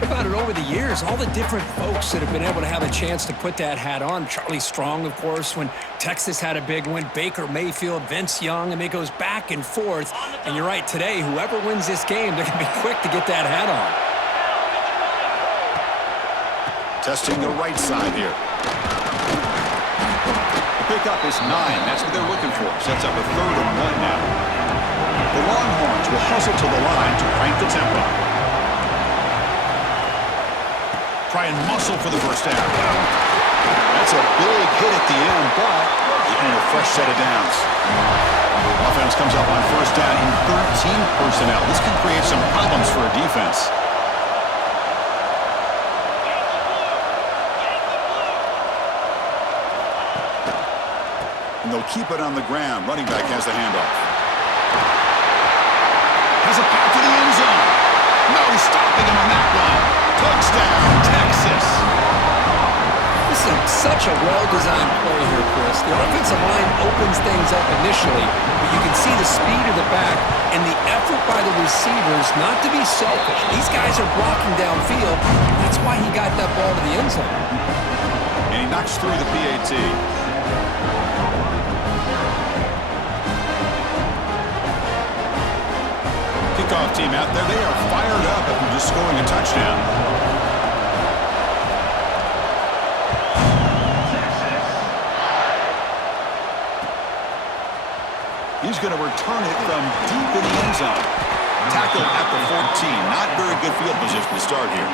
think about it over the years, all the different folks that have been able to have a chance to put that hat on. Charlie Strong, of course, when Texas had a big win. Baker Mayfield, Vince Young. I mean, it goes back and forth. And you're right, today, whoever wins this game, they're going to be quick to get that hat on. Testing the right side here. The pickup is 9. That's what they're looking for. Sets up a 3rd and 1 now. The Longhorns will hustle to the line to crank the tempo. Try and muscle for the first down. That's a big hit at the end, but getting a fresh set of downs. Offense comes up on first down in 13 personnel. This can create some problems for a defense. And they'll keep it on the ground. Running back has the handoff. Has a path to the end zone. No stopping him on that one. Touchdown, Texas. This is such a well-designed play here, Chris. The offensive line opens things up initially, but you can see the speed of the back and the effort by the receivers not to be selfish. These guys are blocking downfield. That's why he got that ball to the end zone. And he knocks through the PAT. Kickoff team out there. They are fired up after just scoring a touchdown. He's going to return it from deep in the end zone. Tackled at the 14. Not very good field position to start here.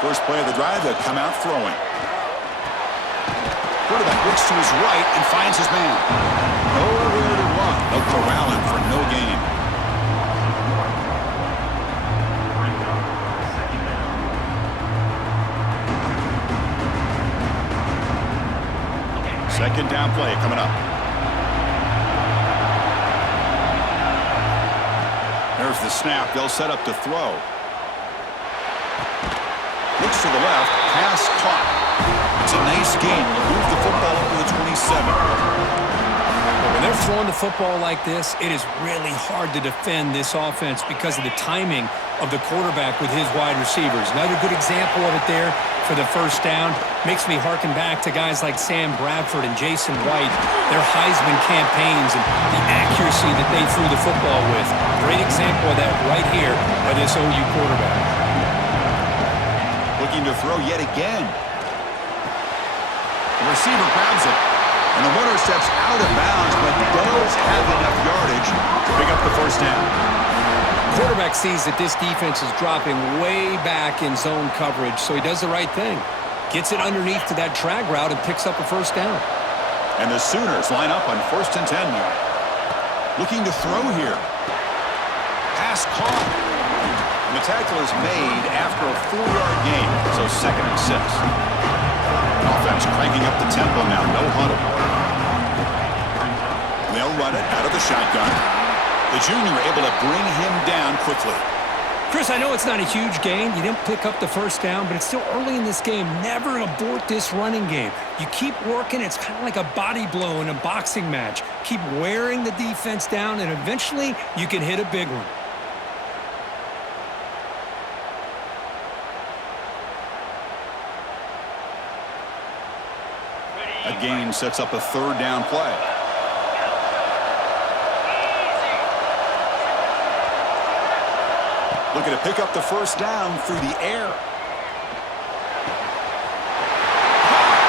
First play of the drive, they'll come out throwing. Quarterback looks to his right and finds his man. Nowhere to run. They'll corral him for no gain. Second down play coming up. There's the snap. They'll set up to throw. Looks to the left, pass caught. It's a nice game. Move the football up to the 27. When they're throwing the football like this, it is really hard to defend this offense because of the timing of the quarterback with his wide receivers. Another good example of it there for the first down. Makes me harken back to guys like Sam Bradford and Jason White, their Heisman campaigns and the accuracy that they threw the football with. Great example of that right here by this OU quarterback. Looking to throw yet again. The receiver grabs it. And the runner steps out of bounds, but does have enough yardage to pick up the first down. Quarterback sees that this defense is dropping way back in zone coverage, so he does the right thing. Gets it underneath to that drag route and picks up a first down. And the Sooners line up on 1st and 10 now. Looking to throw here. Pass caught. The tackle is made after a 4-yard gain, so 2nd and 6. Offense cranking up the tempo now, no huddle. They'll run it out of the shotgun. The junior able to bring him down quickly. Chris, I know it's not a huge gain. You didn't pick up the first down, but it's still early in this game. Never abort this running game. You keep working. It's kind of like a body blow in a boxing match. Keep wearing the defense down, and eventually you can hit a big one. That gain sets up a 3rd down play. Looking to pick up the first down through the air.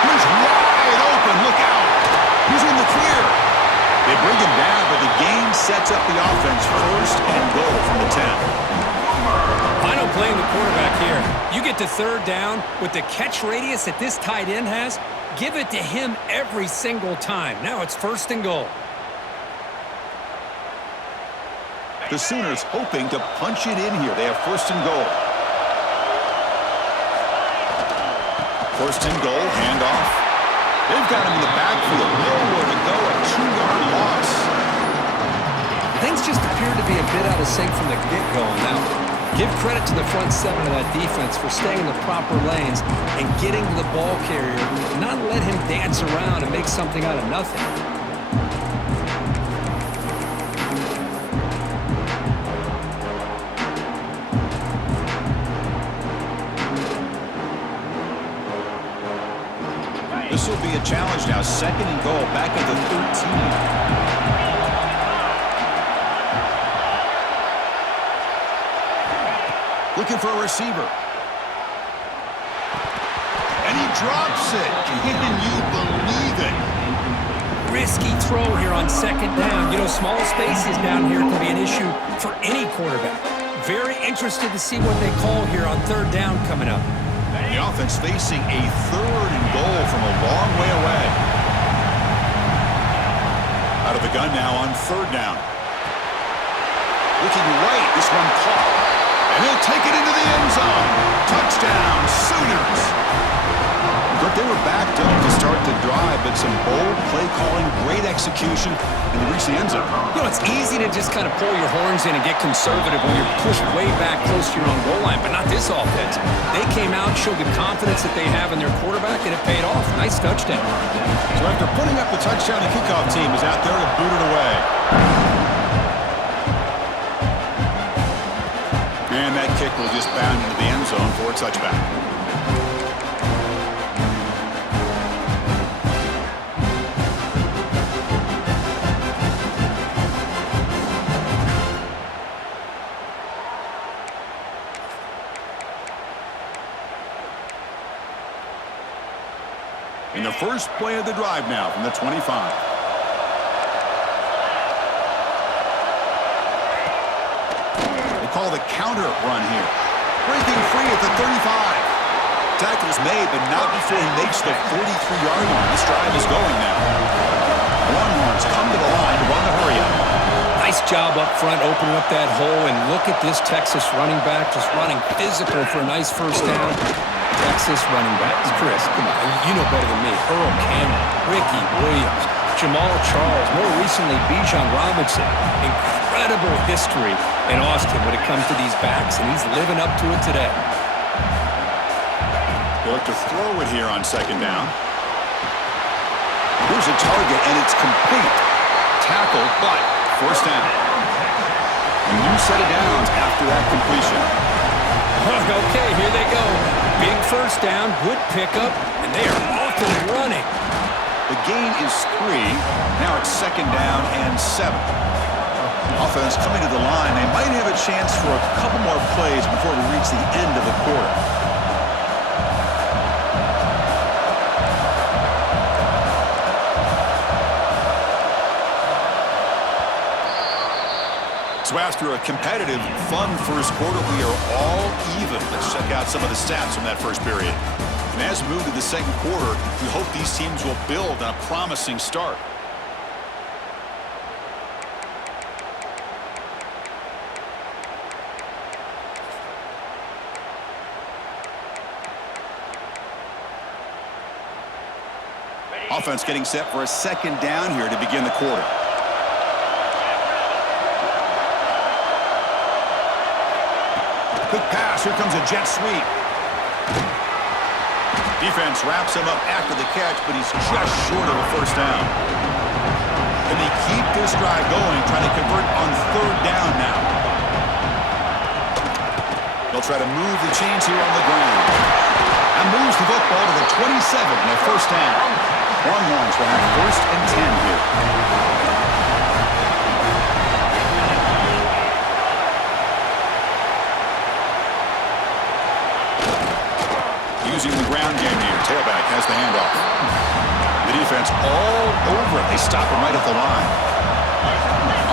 He's wide open. Look out. He's in the clear. They bring him down, but the gain sets up the offense 1st and goal from the 10. Final play in the quarterback here. You get to 3rd down with the catch radius that this tight end has. Give it to him every single time. Now it's 1st and goal. The Sooners hoping to punch it in here. They have 1st and goal. 1st and goal, handoff. They've got him in the backfield. Nowhere to go, a 2-yard loss. Things just appear to be a bit out of sync from the get-go on that one. Give credit to the front seven of that defense for staying in the proper lanes and getting to the ball carrier, not let him dance around and make something out of nothing. This will be a challenge now. 2nd and goal, back at the 13. Looking for a receiver. And he drops it. Can you believe it? Risky throw here on 2nd down. You know, small spaces down here can be an issue for any quarterback. Very interested to see what they call here on 3rd down coming up. The offense facing a 3rd and goal from a long way away. Out of the gun now on 3rd down. Looking right, this one caught. And he'll take it into the end zone. Touchdown, Sooners. Look, they were backed up to start the drive, but some bold play calling, great execution, and they reach the end zone. You know, it's easy to just kind of pull your horns in and get conservative when you're pushed way back close to your own goal line, but not this offense. They came out, showed the confidence that they have in their quarterback, and it paid off. Nice touchdown. So after putting up the touchdown, the kickoff team is out there to boot it away. And that kick will just bound into the end zone for a touchback. In the first play of the drive now from the 25. Call the counter run here. Breaking free at the 35. Tackle's made, but not before he makes the 43-yard line. This drive is going now. Longhorns come to the line to run the hurry-up. Nice job up front, opening up that hole, and look at this Texas running back just running physical for a nice 1st down. Texas running backs. Chris, come on, you know better than me. Earl Campbell, Ricky Williams, Jamal Charles, more recently Bijan Robinson. Incredible history in Austin when it comes to these backs, and he's living up to it today. They look to throw it here on 2nd down. Here's a target, and it's complete. Tackle, but 1st down. A new set of downs after that completion. Okay, here they go. Big 1st down, good pickup, and they are off and running. The gain is 3. Now it's 2nd down and 7. Offense coming to the line. They might have a chance for a couple more plays before we reach the end of the quarter. So after a competitive, fun first quarter, we are all even. Let's check out some of the stats from that first period. And as we move to the 2nd quarter, we hope these teams will build on a promising start. Offense getting set for a 2nd down here to begin the quarter. Quick pass. Here comes a jet sweep. Defense wraps him up after the catch, but he's just short of a 1st down. And they keep this drive going, trying to convert on 3rd down now. They'll try to move the chains here on the ground. And moves the football to the 27 and a 1st down. Longhorns will have 1st and 10 here. Using the ground game here. Tailback has the handoff. The defense all over it. They stop him right at the line.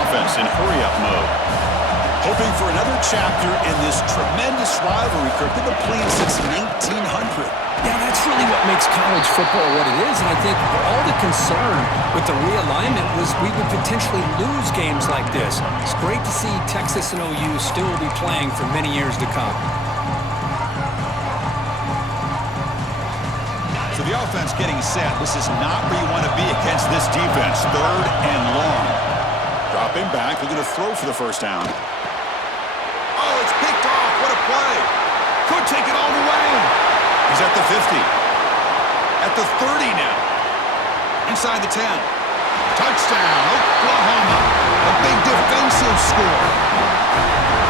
Offense in hurry-up mode. Hoping for another chapter in this tremendous rivalry. Kirk, they've been playing since 1900. Yeah, that's really what makes college football what it is, and I think all the concern with the realignment was we would potentially lose games like this. It's great to see Texas and OU still be playing for many years to come. So the offense getting set. This is not where you want to be against this defense. 3rd and long. Dropping back, looking to throw for the 1st down. Oh, it's picked off. He's at the 50. At the 30 now. Inside the 10. Touchdown, Oklahoma. A big defensive score.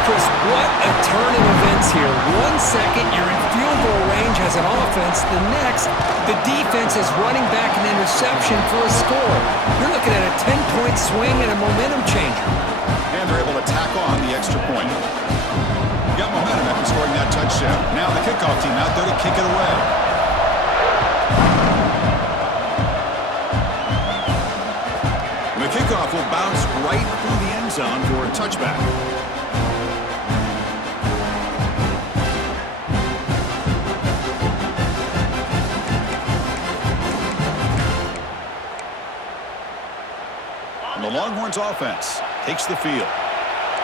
Chris, what a turn of events here. 1 second, you're in field goal range as an offense. The next, the defense is running back an interception for a score. You're looking at a 10-point swing and a momentum changer. And they're able to tack on the extra point. Got momentum after scoring that touchdown. Now the kickoff team out there to kick it away. The kickoff will bounce right through the end zone for a touchback. And the Longhorns offense takes the field.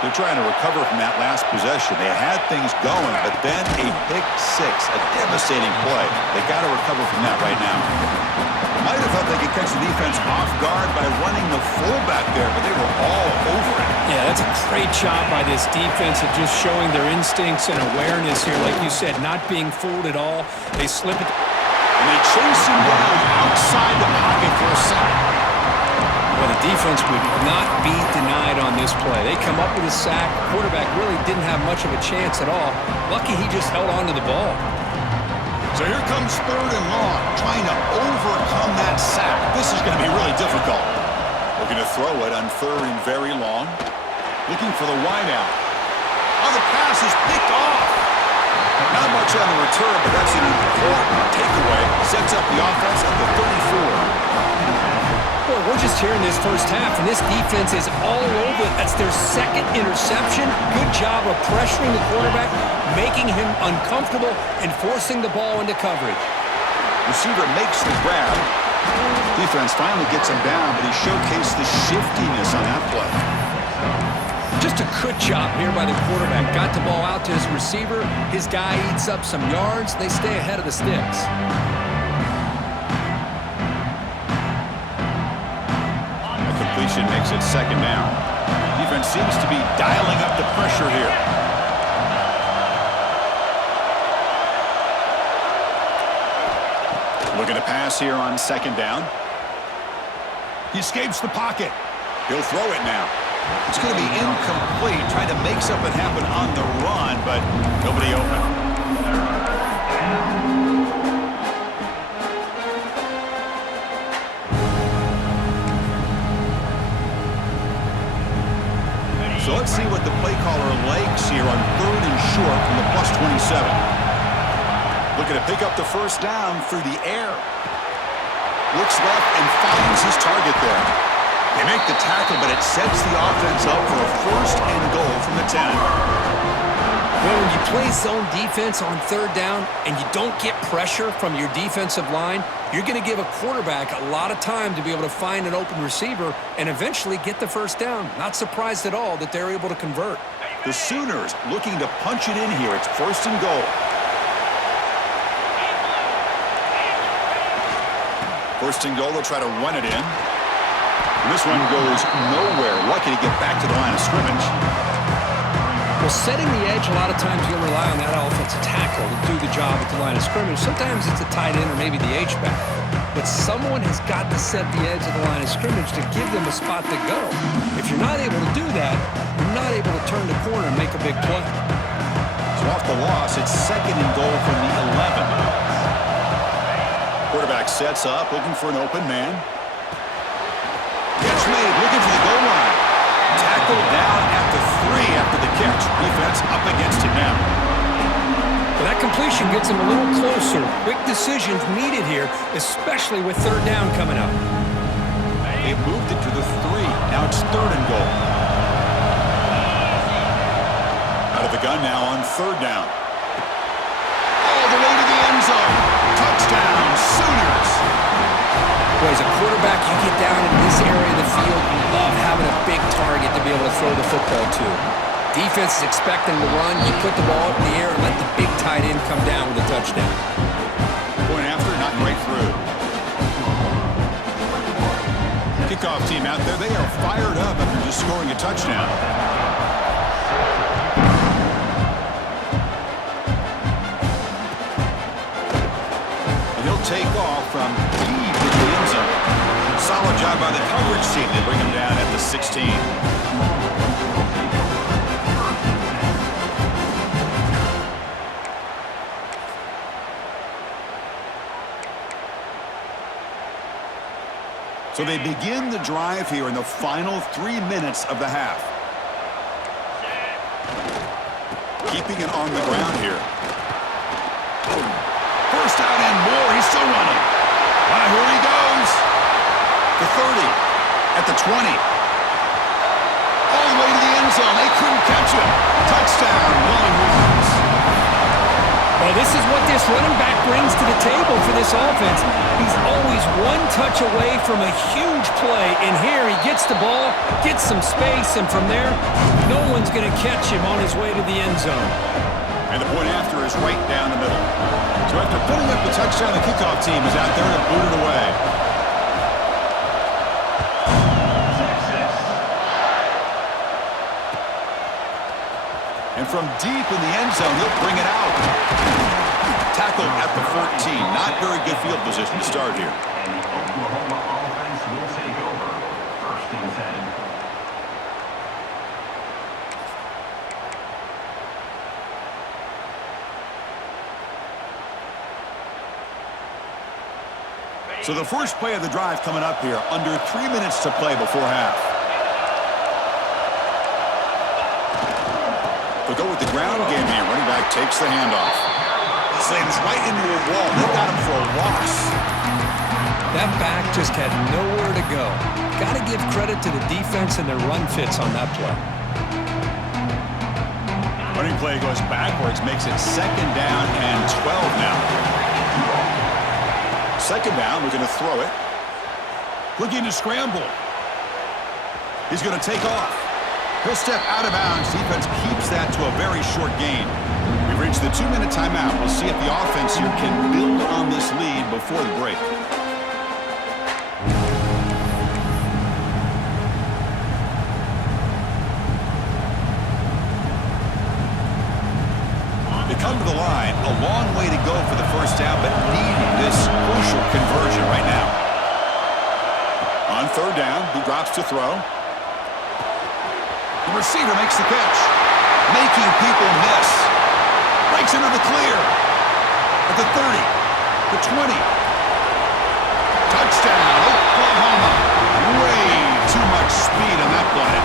They're trying to recover from that last possession. They had things going, but then a pick six, a devastating play. They got to recover from that right now. Might have thought they could catch the defense off guard by running the fullback there, but they were all over it. Yeah, that's a great job by this defense of just showing their instincts and awareness here. Like you said, not being fooled at all. They slip it. And they chase him down outside the pocket for a sack. Well, the defense would not be denied on this play. They come up with a sack. The quarterback really didn't have much of a chance at all. Lucky he just held on to the ball. So here comes 3rd and long, trying to overcome that sack. This is going to be really difficult. Looking to throw it on 3rd and very long. Looking for the wideout. Oh, the pass is picked off. Not much on the return, but that's an important takeaway. Sets up the offense at the 34. Well, we're just here in this first half, and this defense is all over. That's their 2nd interception. Good job of pressuring the quarterback, making him uncomfortable, and forcing the ball into coverage. Receiver makes the grab. Defense finally gets him down, but he showcased the shiftiness on that play. Just a good job here by the quarterback. Got the ball out to his receiver. His guy eats up some yards. They stay ahead of the sticks. Completion makes it 2nd down. Defense seems to be dialing up the pressure here. Looking to pass here on 2nd down. He escapes the pocket. He'll throw it now. It's going to be incomplete, trying to make something happen on the run, but nobody open. So let's see what the play caller likes here on 3rd and short from the +27. Looking to pick up the 1st down through the air. Looks left and finds his target there. They make the tackle, but it sets the offense up for a 1st and goal from the 10. Well, when you play zone defense on 3rd down and you don't get pressure from your defensive line, you're going to give a quarterback a lot of time to be able to find an open receiver and eventually get the 1st down. Not surprised at all that they're able to convert. The Sooners looking to punch it in here. It's 1st and goal. 1st and goal, they'll try to run it in. And this one goes nowhere. Lucky to get back to the line of scrimmage. Well, setting the edge, a lot of times you'll rely on that offensive tackle to do the job at the line of scrimmage. Sometimes it's a tight end or maybe the H-back. But someone has got to set the edge of the line of scrimmage to give them a spot to go. If you're not able to do that, you're not able to turn the corner and make a big play. So off the loss, it's 2nd and goal from the 11. Quarterback sets up, looking for an open man. Catch made, looking for the goal line. Tackled down at the 3 after the catch. Defense up against it now. Well, that completion gets him a little closer. Quick decisions needed here, especially with 3rd down coming up. They moved it to the 3. Now it's 3rd and goal. Out of the gun now on 3rd down. All the way to the end zone. Touchdown, Sooners. Well, as a quarterback, you get down in this area of the field, you love having a big target to be able to throw the football to. Defense is expecting to run. You put the ball up in the air and let the big tight end come down with a touchdown. Point after, not right through. Kickoff team out there, they are fired up after just scoring a touchdown. take off from deep in the end zone. Solid job by the coverage team. They bring him down at the 16. So they begin the drive here in the final 3 minutes of the half. Keeping it on the ground here. First down and more. He's still running. Here he goes. The 30. At the 20. All the way to the end zone. They couldn't catch him. Touchdown, Longhorns. Well, this is what this running back brings to the table for this offense. He's always one touch away from a huge play. And here he gets the ball, gets some space, and from there, no one's going to catch him on his way to the end zone. And the point after is right down the middle. So after putting up the touchdown, the kickoff team is out there to boot it away. And from deep in the end zone, he'll bring it out. Tackled at the 14. Not very good field position to start here. And the Oklahoma offense will take over. 1st and 10. So the first play of the drive coming up here, under 3 minutes to play before half. They'll go with the ground game here. Running back takes the handoff. Slams right into a wall. They got him for a loss. That back just had nowhere to go. Got to give credit to the defense and their run fits on that play. Running play goes backwards, makes it 2nd down and 12 now. 2nd down, we're going to throw it. Looking to scramble. He's going to take off. He'll step out of bounds. Defense keeps that to a very short gain. We've reached the 2-minute timeout. We'll see if the offense here can build on this lead before the break. They come to the line. A long way to go for the first down, but needing this crucial conversion right now. On 3rd down, he drops to throw. The receiver makes the catch, making people miss. Breaks into the clear. At the 30, the 20. Touchdown, Oklahoma. Way too much speed on that play.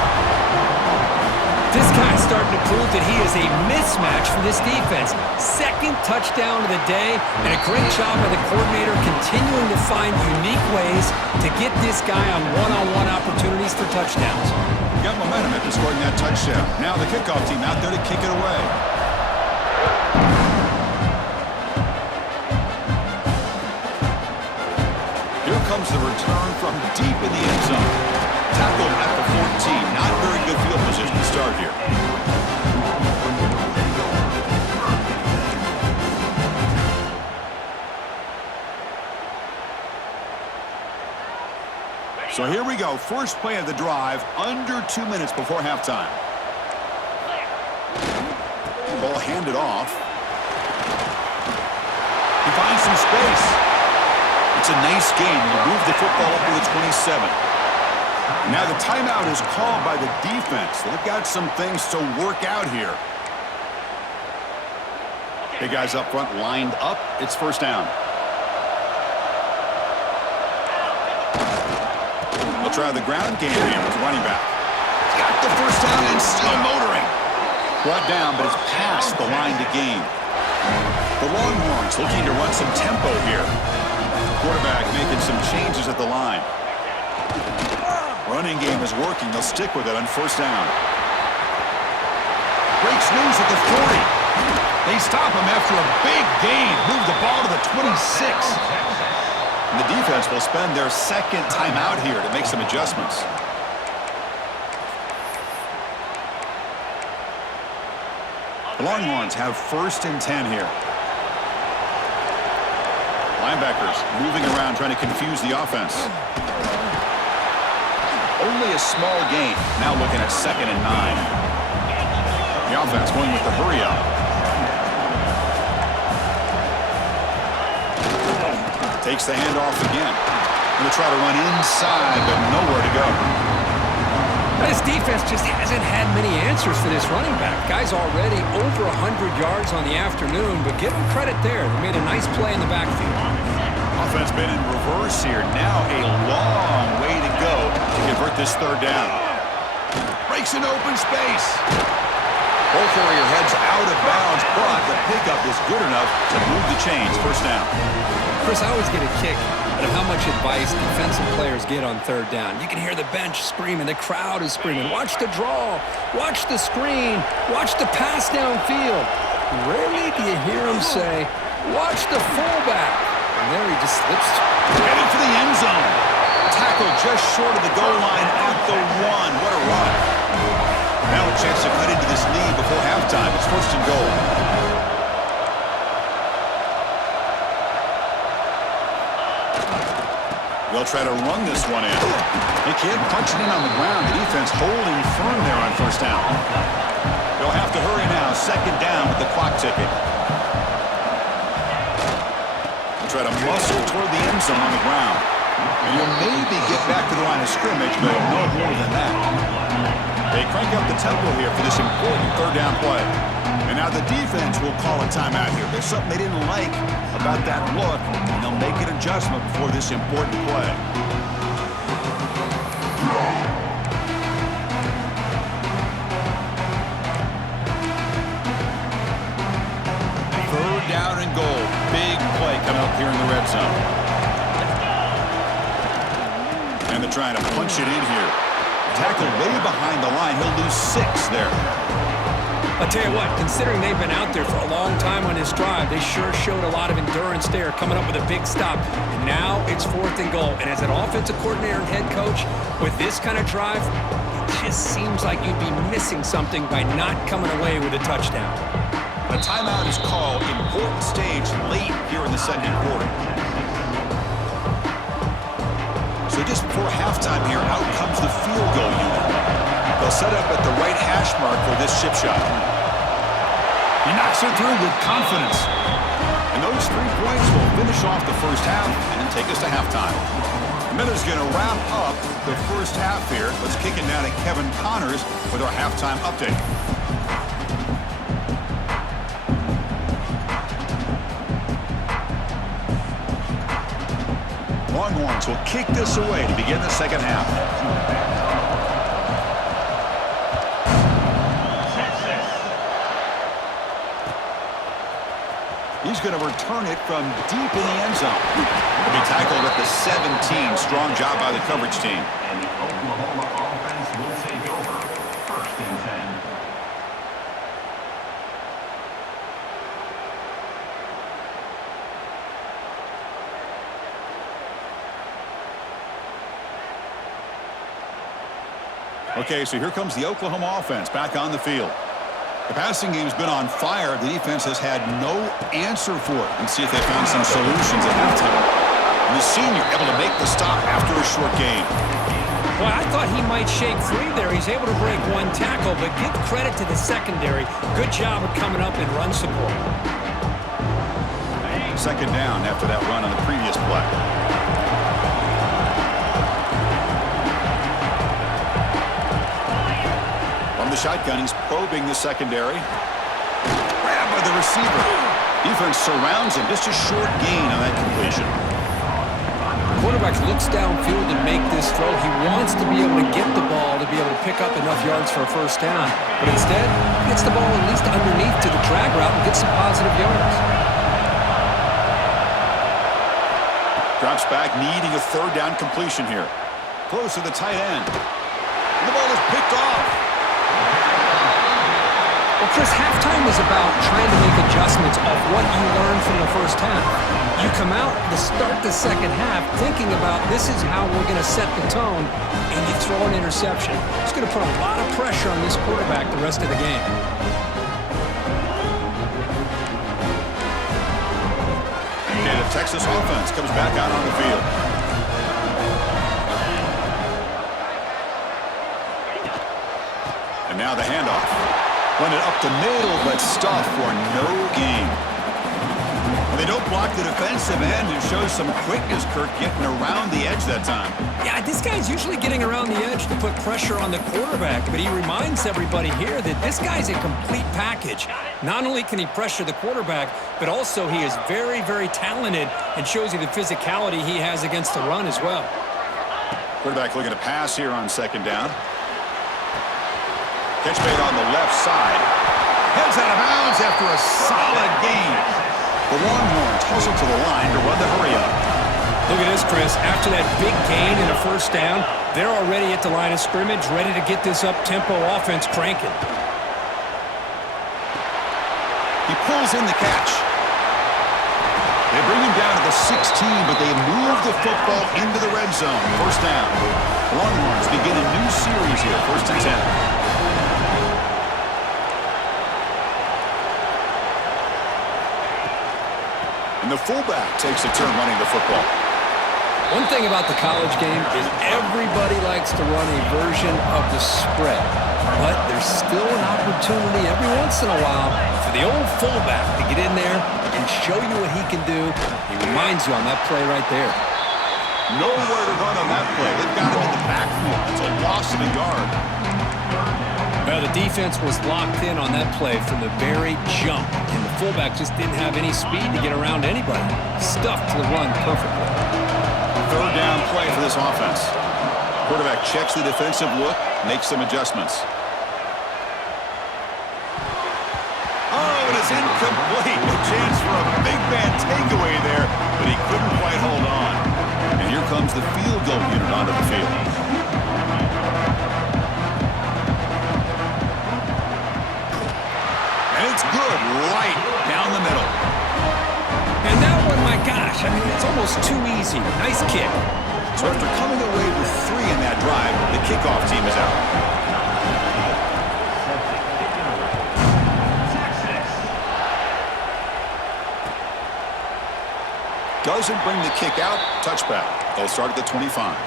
This guy's starting to prove that he is a mismatch for this defense. 2nd touchdown of the day, and a great job by the coordinator continuing to find unique ways to get this guy on one-on-one opportunities for touchdowns. Got momentum after scoring that touchdown. Now the kickoff team out there to kick it away. Here comes the return from deep in the end zone. Tackled at the 14. Not very good field position to start here. So here we go. First play of the drive, under 2 minutes before halftime. Ball handed off. He finds some space. It's a nice gain. You move the football up to the 27. Now the timeout is called by the defense. They've got some things to work out here. Hey, guys up front lined up. It's 1st down. They'll try the ground game here with running back. Got the 1st down and still motoring. Brought down, but it's past the line to gain. The Longhorns looking to run some tempo here. Quarterback making some changes at the line. Running game is working. They'll stick with it on 1st down. Breaks loose at the 40. They stop him after a big gain. Move the ball to the 26. And the defense will spend their 2nd timeout here to make some adjustments. The Longhorns have 1st and 10 here. Linebackers moving around, trying to confuse the offense. Only a small gain. Now looking at 2nd and 9. The offense going with the hurry up. Takes the handoff again. Going to try to run inside, but nowhere to go. This defense just hasn't had many answers for this running back. Guy's already over 100 yards on the afternoon, but give him credit there. They made a nice play in the backfield. Offense been in reverse here. Now a long way to go to convert this third down. Breaks an open space. Ball carrier heads out of bounds, but the pickup is good enough to move the chains. First down. Chris, I always get a kick out of how much advice defensive players get on third down. You can hear the bench screaming. The crowd is screaming. Watch the draw. Watch the screen. Watch the pass downfield. Rarely do you hear them say, watch the fullback. And there he just slips. Headed for the end zone. Tackle just short of the goal line at the 1. What a run. Now a chance to cut into this lead before halftime. It's first and goal. They'll try to run this one in. They can't punch it in on the ground. The defense holding firm there on first down. They'll have to hurry now. Second down with the clock ticking. They'll try to muscle toward the end zone on the ground. And you'll maybe get back to the line of scrimmage, but no more than that. They crank up the tempo here for this important third down play. And now the defense will call a timeout here. There's something they didn't like about that look, and they'll make an adjustment before this important play. Third down and goal. Big play coming up here in the red zone. And they're trying to punch it in here. Tackle way behind the line. He'll lose 6 there. I'll tell you what, considering they've been out there for a long time on this drive, they sure showed a lot of endurance there, coming up with a big stop. And now it's fourth and goal. And as an offensive coordinator and head coach, with this kind of drive, it just seems like you'd be missing something by not coming away with a touchdown. A timeout is called. Important stage late here in the second quarter. So just before halftime here, out comes the field goal unit. They'll set up at the right hash mark for this chip shot. He knocks it through with confidence. And those 3 points will finish off the first half and then take us to halftime. Miller's going to wrap up the first half here. Let's kick it down to Kevin Connors with our halftime update. Longhorns will kick this away to begin the second half. He's going to return it from deep in the end zone. He'll be tackled at the 17. Strong job by the coverage team. And the Oklahoma offense will take over. First and 10. Okay, so here comes the Oklahoma offense back on the field. The passing game's been on fire. The defense has had no answer for it. Let's see if they found some solutions at halftime. And the senior able to make the stop after a short gain. Boy, I thought he might shake free there. He's able to break 1 tackle, but give credit to the secondary. Good job of coming up and run support. Second down after that run on the previous play. From the shotgun, he's probing the secondary. Grabbed by the receiver. Defense surrounds him. Just a short gain on that completion. Quarterback looks downfield to make this throw. He wants to be able to get the ball to be able to pick up enough yards for a first down. But instead, he gets the ball at least underneath to the drag route and gets some positive yards. Drops back, needing a third down completion here. Close to the tight end. And the ball is picked off. Well, Chris, halftime is about trying to make adjustments off what you learned from the first half. You come out to start the second half thinking about this is how we're going to set the tone, and you throw an interception. It's going to put a lot of pressure on this quarterback the rest of the game. Okay, the Texas offense comes back out on the field. And now the handoff. Run it up the middle, but stuffed for no gain. They don't block the defensive end and show some quickness, Kirk, getting around the edge that time. Yeah, this guy's usually getting around the edge to put pressure on the quarterback, but he reminds everybody here that this guy's a complete package. Not only can he pressure the quarterback, but also he is very, very talented and shows you the physicality he has against the run as well. Quarterback looking to pass here on second down. Catch made on the left side. Heads out of bounds after a solid gain. The Longhorns hustle to the line to run the hurry-up. Look at this, Chris. After that big gain and a first down, they're already at the line of scrimmage, ready to get this up-tempo offense cranking. He pulls in the catch. They bring him down to the 16, but they move the football into the red zone. First down. The Longhorns begin a new series here, 1st and 10. And the fullback takes a turn running the football. One thing about the college game is everybody likes to run a version of the spread. But there's still an opportunity every once in a while for the old fullback to get in there and show you what he can do. He reminds you on that play right there. Nowhere to run on that play. They've got him in the backfield. It's a loss of a yard. Well, the defense was locked in on that play from the very jump, and the fullback just didn't have any speed to get around anybody. Stuffed to the run perfectly. Third down play for this offense. Quarterback checks the defensive look, makes some adjustments. Oh, and it's incomplete. A chance for a big man takeaway there, but he couldn't quite hold on. And here comes the field goal unit onto the field. It's good, right down the middle. And that one, my gosh, I mean, it's almost too easy. Nice kick. So after coming away with 3 in that drive, the kickoff team is out. Doesn't bring the kick out. Touchback. They'll start at the 25.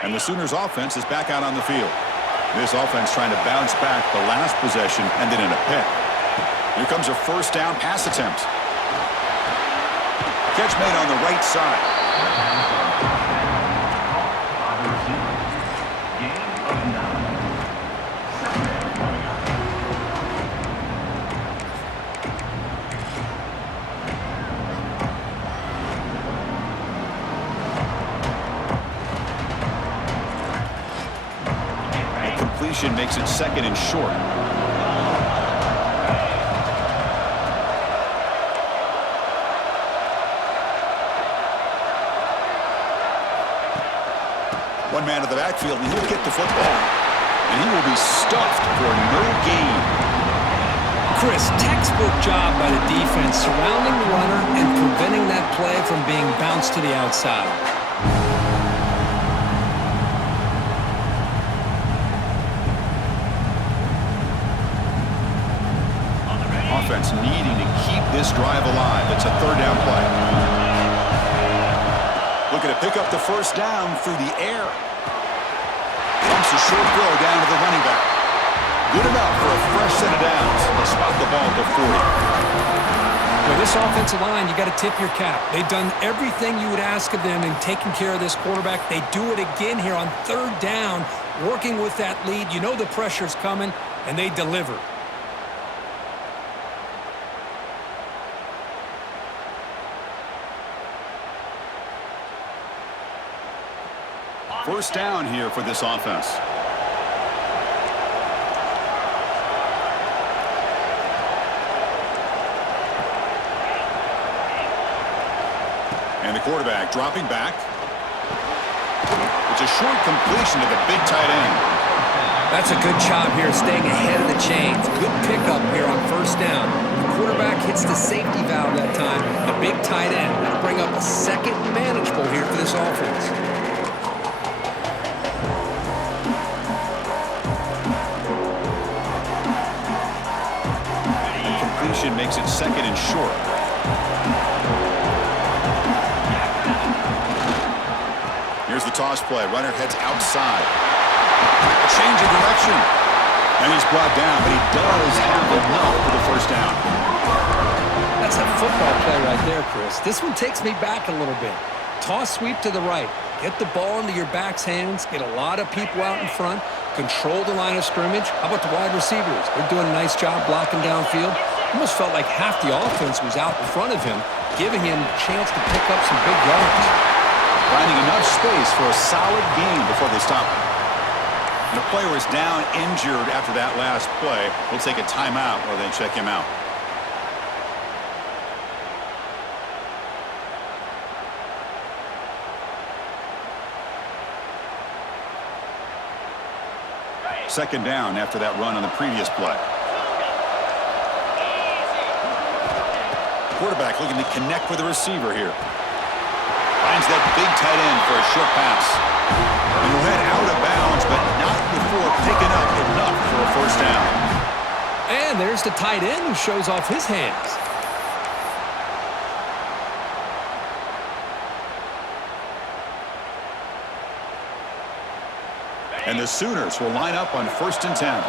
And the Sooners offense is back out on the field. This offense trying to bounce back the last possession and then in a pick. Here comes a first down pass attempt. Catch made on the right side. Makes it second and short. One man to the backfield, and he'll get the football. And he will be stuffed for no gain. Chris, textbook job by the defense surrounding the runner and preventing that play from being bounced to the outside. Offense needing to keep this drive alive. It's a third down play. Looking to pick up the first down through the air. Dumps a short throw down to the running back. Good enough for a fresh set of downs. They'll spot the ball at the 40. Well, this offensive line, you got to tip your cap. They've done everything you would ask of them in taking care of this quarterback. They do it again here on third down, working with that lead. You know the pressure's coming, and they deliver. First down here for this offense. And the quarterback dropping back. It's a short completion to the big tight end. That's a good job here staying ahead of the chains. Good pickup here on first down. The quarterback hits the safety valve that time. The big tight end. That'll bring up a second manageable here for this offense. Here's the toss play. Runner heads outside. A change of direction. And he's brought down, but he does have enough for the first down. That's a football play right there, Chris. This one takes me back a little bit. Toss sweep to the right. Get the ball into your back's hands. Get a lot of people out in front. Control the line of scrimmage. How about the wide receivers? They're doing a nice job blocking downfield. Almost felt like half the offense was out in front of him, giving him a chance to pick up some big yards. Finding enough space for a solid gain before they stop him. The player is down injured after that last play. We'll take a timeout or then check him out. Second down after that run on the previous play. Quarterback looking to connect with the receiver here. Finds that big tight end for a short pass. And he'll head out of bounds, but not before picking up enough for a first down. And there's the tight end who shows off his hands. And the Sooners will line up on 1st and 10.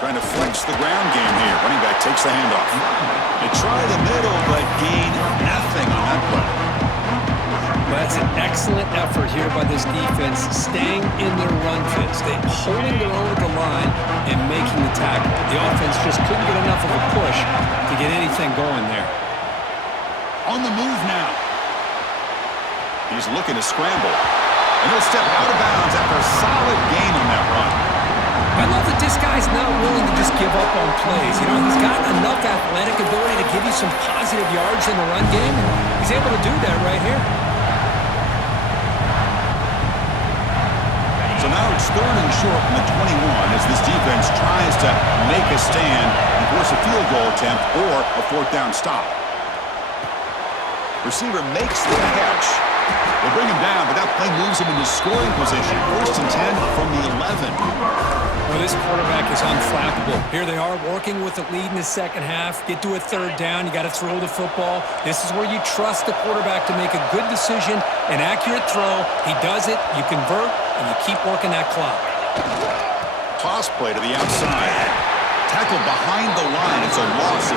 Trying to flex the ground game here. Running back takes the handoff. They try the middle, but gain nothing on that play. Well, that's an excellent effort here by this defense, staying in their run fits. They're holding their own at the line and making the tackle. The offense just couldn't get enough of a push to get anything going there. On the move now. He's looking to scramble. And he'll step out of bounds after a solid gain on that run. I love that this guy's not willing to just give up on plays. You know, he's got enough athletic ability to give you some positive yards in the run game. He's able to do that right here. So now it's 3rd and short from the 21 as this defense tries to make a stand and force a field goal attempt or a 4th down stop. Receiver makes the catch. They bring him down, but that play moves him into scoring position. 1st and 10 from the 11. Well, this quarterback is unflappable. Here they are working with the lead in the second half. Get to a 3rd down. You got to throw the football. This is where you trust the quarterback to make a good decision, an accurate throw. He does it. You convert, and you keep working that clock. Toss play to the outside. Tackle behind the line. It's a loss of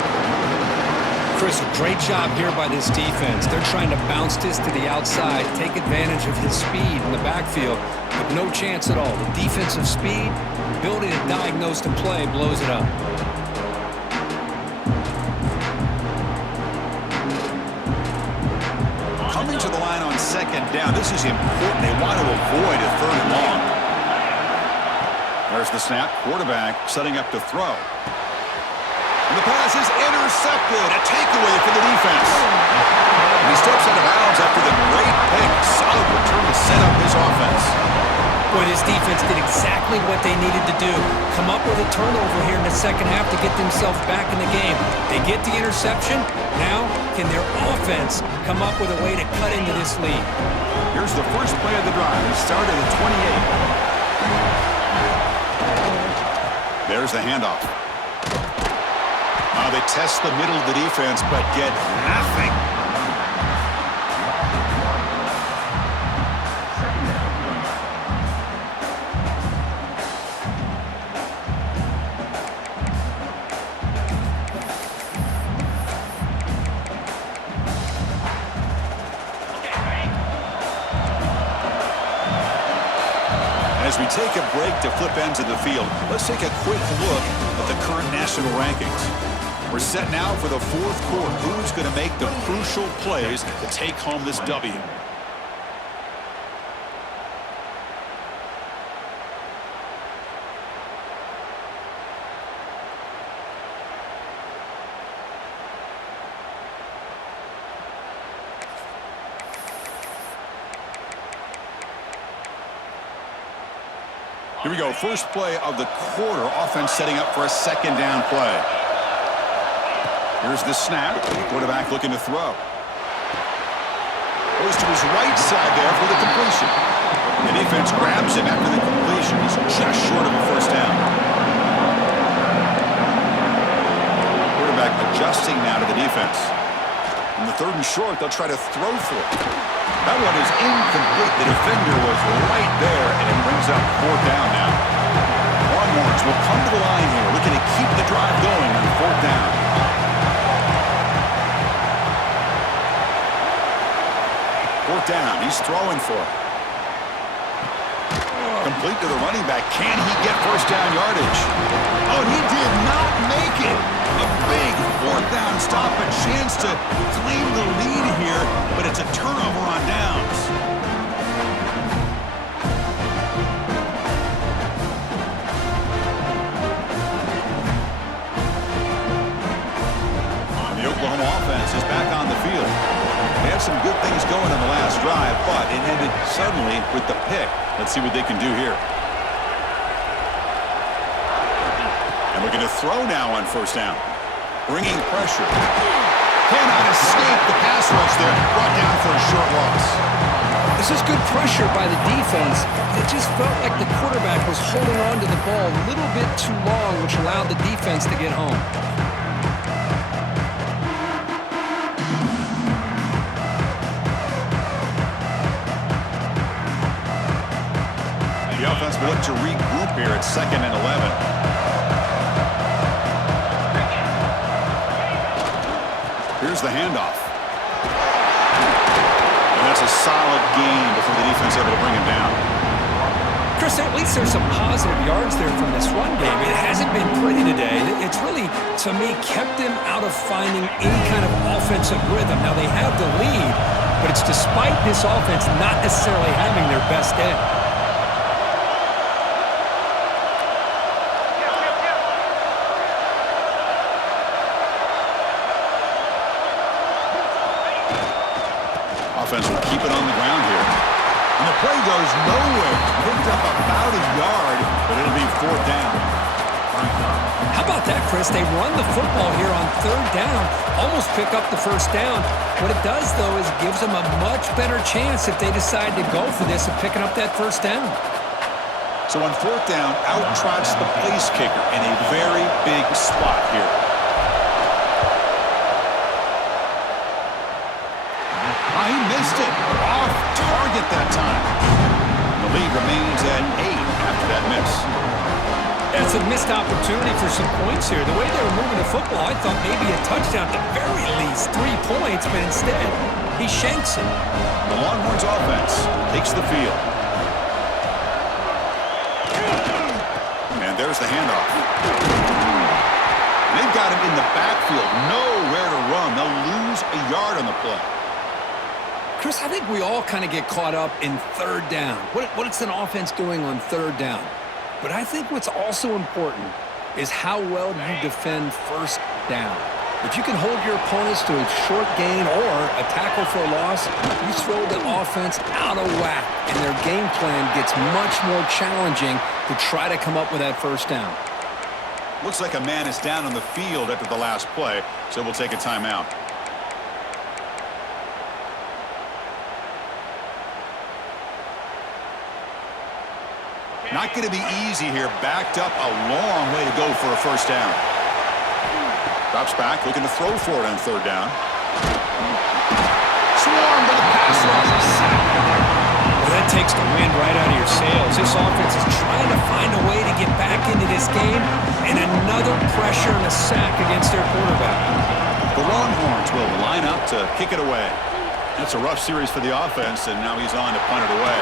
2. Chris, a great job here by this defense. They're trying to bounce this to the outside, take advantage of his speed in the backfield, but no chance at all. The defensive speed, ability to diagnose the play, blows it up. Coming to the line on 2nd down. This is important. They want to avoid a 3rd and long. There's the snap. Quarterback setting up to throw. And the pass is intercepted. A takeaway for the defense. And he steps out of bounds after the great pick. Solid return to set up his offense. Boy, this defense did exactly what they needed to do. Come up with a turnover here in the second half to get themselves back in the game. They get the interception. Now, can their offense come up with a way to cut into this lead? Here's the first play of the drive. It started at 28. There's the handoff. They test the middle of the defense, but get nothing. As we take a break to flip ends of the field, let's take a quick look at the current national rankings. We're set now for the 4th quarter. Who's going to make the crucial plays to take home this W? Here we go. First play of the quarter. Offense setting up for a 2nd down play. Here's the snap. Quarterback looking to throw. Goes to his right side there for the completion. The defense grabs him after the completion. He's just short of a 1st down. Quarterback adjusting now to the defense. On the 3rd and short, they'll try to throw for it. That one is incomplete. The defender was right there, and it brings up 4th down now. Longhorns will come to the line here, looking to keep the drive going on 4th down. 4th down, he's throwing for it. Complete to the running back. Can he get 1st down yardage? Oh, he did not make it. A big 4th down stop, a chance to claim the lead here, but it's a turnover on downs. The Oklahoma offense is back on the field. They had some good things going on the last drive, but it ended suddenly with the pick. Let's see what they can do here. And looking to throw now on 1st down. Bringing pressure. Cannot escape the pass rush there. Brought down for a short loss. This is good pressure by the defense. It just felt like the quarterback was holding on to the ball a little bit too long, which allowed the defense to get home. The offense will look to regroup here at 2nd and 11. Here's the handoff. And that's a solid gain before the defense able to bring him down. Chris, at least there's some positive yards there from this run game. It hasn't been pretty today. It's really, to me, kept them out of finding any kind of offensive rhythm. Now, they have the lead, but it's despite this offense not necessarily having their best day. Offense will keep it on the ground here. And the play goes nowhere. Picked up about a yard, but it'll be 4th down. How about that, Chris? They run the football here on 3rd down, almost pick up the 1st down. What it does, though, is it gives them a much better chance if they decide to go for this of picking up that 1st down. So on 4th down, out trots the place kicker in a very big spot here. He missed it. Off target that time. The lead remains at 8 after that miss. That's a missed opportunity for some points here. The way they were moving the football, I thought maybe a touchdown, at the very least 3 points, but instead, he shanks it. The Longhorns offense takes the field. And there's the handoff. They've got him in the backfield, nowhere to run. They'll lose a yard on the play. Chris, I think we all kind of get caught up in 3rd down. What's an offense doing on 3rd down? But I think what's also important is how well you defend 1st down. If you can hold your opponents to a short gain or a tackle for a loss, you throw the offense out of whack, and their game plan gets much more challenging to try to come up with that 1st down. Looks like a man is down on the field after the last play, so we'll take a timeout. Not going to be easy here. Backed up a long way to go for a 1st down. Drops back, looking to throw for it on 3rd down. Swarmed by the pass rush. Well, that takes the wind right out of your sails. This offense is trying to find a way to get back into this game, and another pressure and a sack against their quarterback. The Longhorns will line up to kick it away. That's a rough series for the offense, and now he's on to punt it away.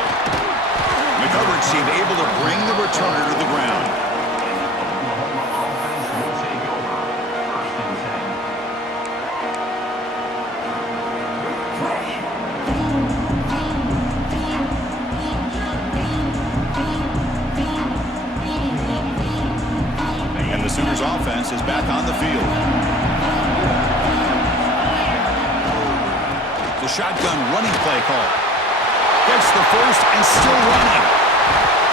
McCoverage seemed able to bring the returner to the ground. And the Sooners offense is back on the field. The shotgun running play call. Gets the first and still running.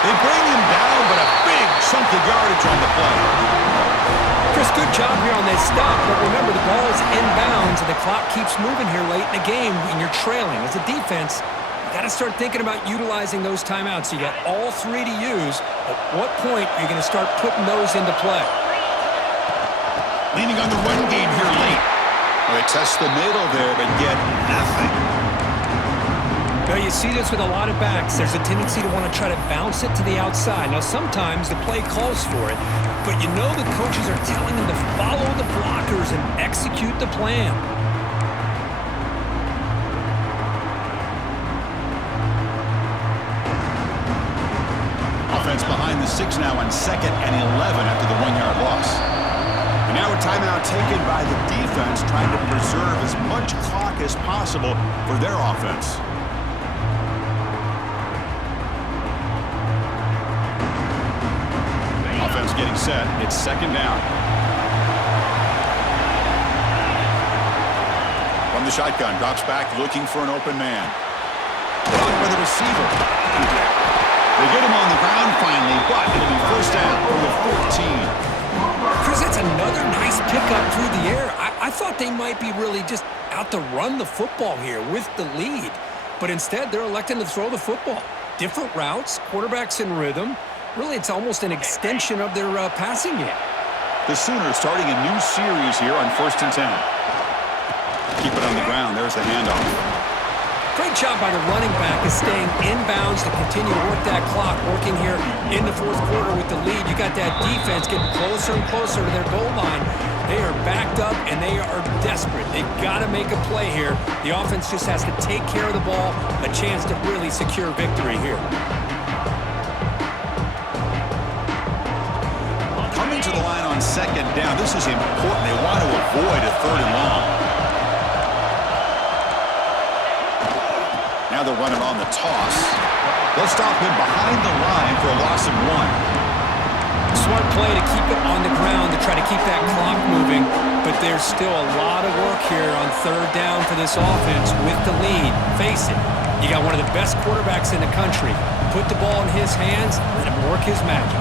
They bring him down, but a big chunk of yardage on the play. Chris, good job here on this stop, but remember the ball is inbounds and the clock keeps moving here late in the game and you're trailing. As a defense, you got to start thinking about utilizing those timeouts. You got all 3 to use. At what point are you going to start putting those into play? Leaning on the run game here late. Well, they test the middle there, but get nothing. Now, you see this with a lot of backs. There's a tendency to want to try to bounce it to the outside. Now, sometimes the play calls for it, but you know the coaches are telling them to follow the blockers and execute the plan. Offense behind the 6 now on 2nd and 11 after the 1-yard loss. And now a timeout taken by the defense, trying to preserve as much clock as possible for their offense. Offense getting set. It's 2nd down. From the shotgun, drops back looking for an open man. Blocked by the receiver. They get him on the ground finally, but it'll be 1st down for the 14. Chris, that's another nice pickup through the air. I thought they might be really just out to run the football here with the lead. But instead, they're electing to throw the football. Different routes, quarterbacks in rhythm. Really, it's almost an extension of their passing game. The Sooners starting a new series here on 1st and 10. Keep it on the ground. There's the handoff. Great job by the running back is staying inbounds to continue to work that clock, working here in the 4th quarter with the lead. You got that defense getting closer and closer to their goal line. They are backed up, and they are desperate. They've got to make a play here. The offense just has to take care of the ball, a chance to really secure victory here. Coming to the line on 2nd down. This is important. They want to avoid a 3rd and long. Now they'll run it on the toss. They'll stop him behind the line for a loss of 1. Smart play to keep it on the ground to try to keep that clock moving, but there's still a lot of work here on 3rd down for this offense with the lead. Face it, you got one of the best quarterbacks in the country. Put the ball in his hands, let him work his magic.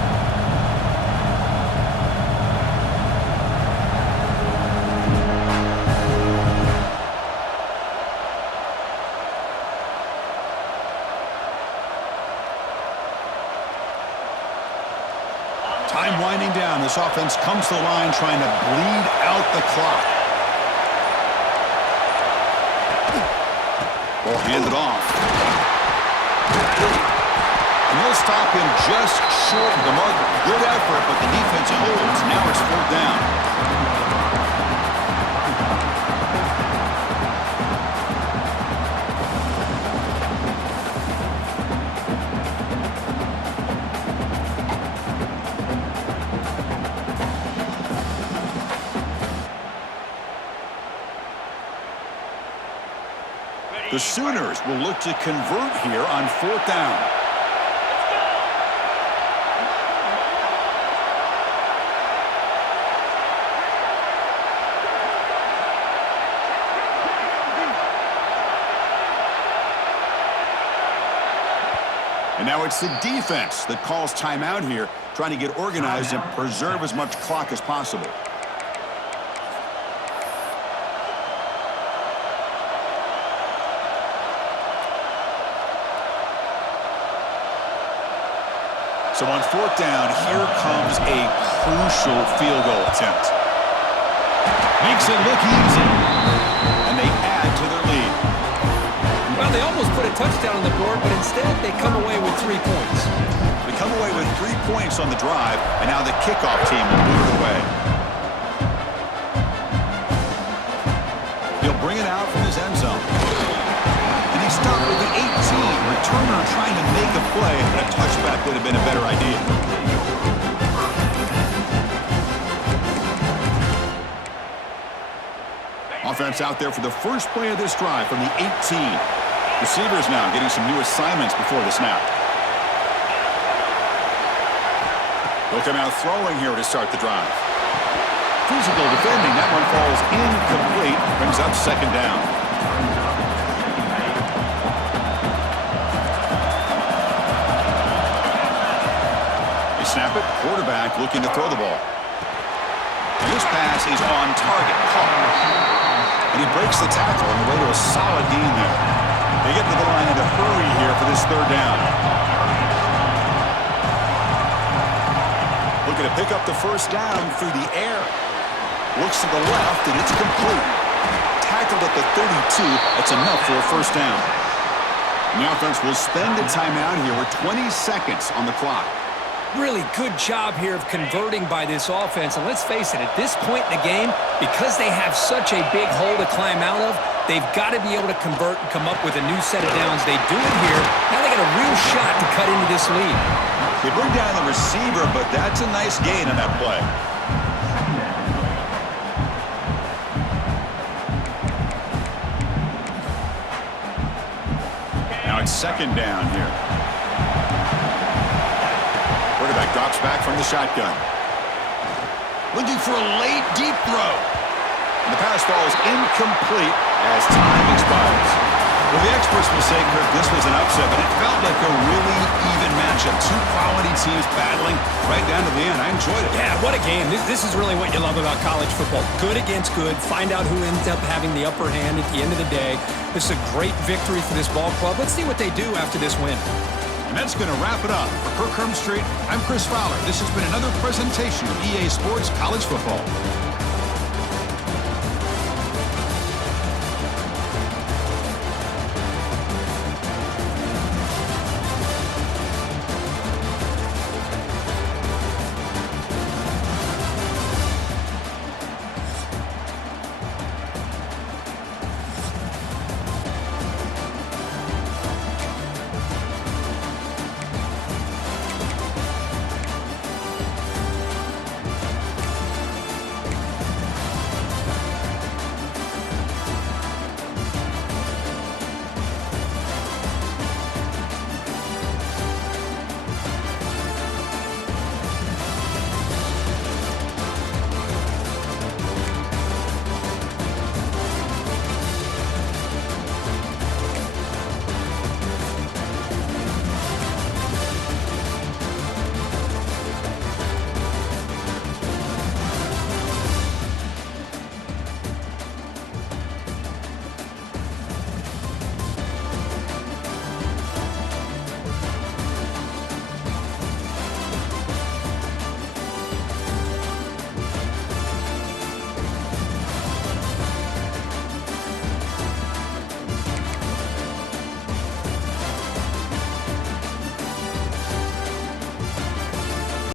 Time winding down. This offense comes to the line trying to bleed out the clock. Ball handed off. And they'll stop him just short of the marker. Good effort, but the defense holds. Now it's 4th down. The Sooners will look to convert here on 4th down. And now it's the defense that calls timeout here, trying to get organized and preserve as much clock as possible. So on 4th down, here comes a crucial field goal attempt. Makes it look easy. And they add to their lead. Well, they almost put a touchdown on the board, but instead they come away with 3 points. They come away with 3 points on the drive, and now the kickoff team will move it away. He'll bring it out from his end zone. And he stopped with the 18. Returner trying to make a play, and a touchback would have been a better idea. Offense out there for the first play of this drive from the 18. Receivers now getting some new assignments before the snap. They'll come out throwing here to start the drive. Physical defending. That one falls incomplete. Brings up 2nd down. Snap it, quarterback looking to throw the ball. And this pass is on target, caught. And he breaks the tackle on the way to a solid gain there. They get to the line in a hurry here for this 3rd down. Looking to pick up the 1st down through the air. Looks to the left, and it's complete. tackled at the 32. That's enough for a first down. And the offense will spend a timeout here with 20 seconds on the clock. Really good job here of converting by this offense. And let's face it, at this point in the game, because they have such a big hole to climb out of, they've got to be able to convert and come up with a new set of downs. They do it here. Now they got a real shot to cut into this lead. They bring down the receiver, but that's a nice gain on that play. Now it's second down here. Quarterback drops back from the shotgun. Looking for a late, deep throw. And the pass falls incomplete as time expires. Well, the experts will say, Kirk, this was an upset, but it felt like a really even matchup. Two quality teams battling right down to the end. I enjoyed it. Yeah, what a game. This is really what you love about college football. Good against good. Find out who ends up having the upper hand at the end of the day. This is a great victory for this ball club. Let's see what they do after this win. And that's going to wrap it up. For Kirk Herbstreit, I'm Chris Fowler. This has been another presentation of EA Sports College Football.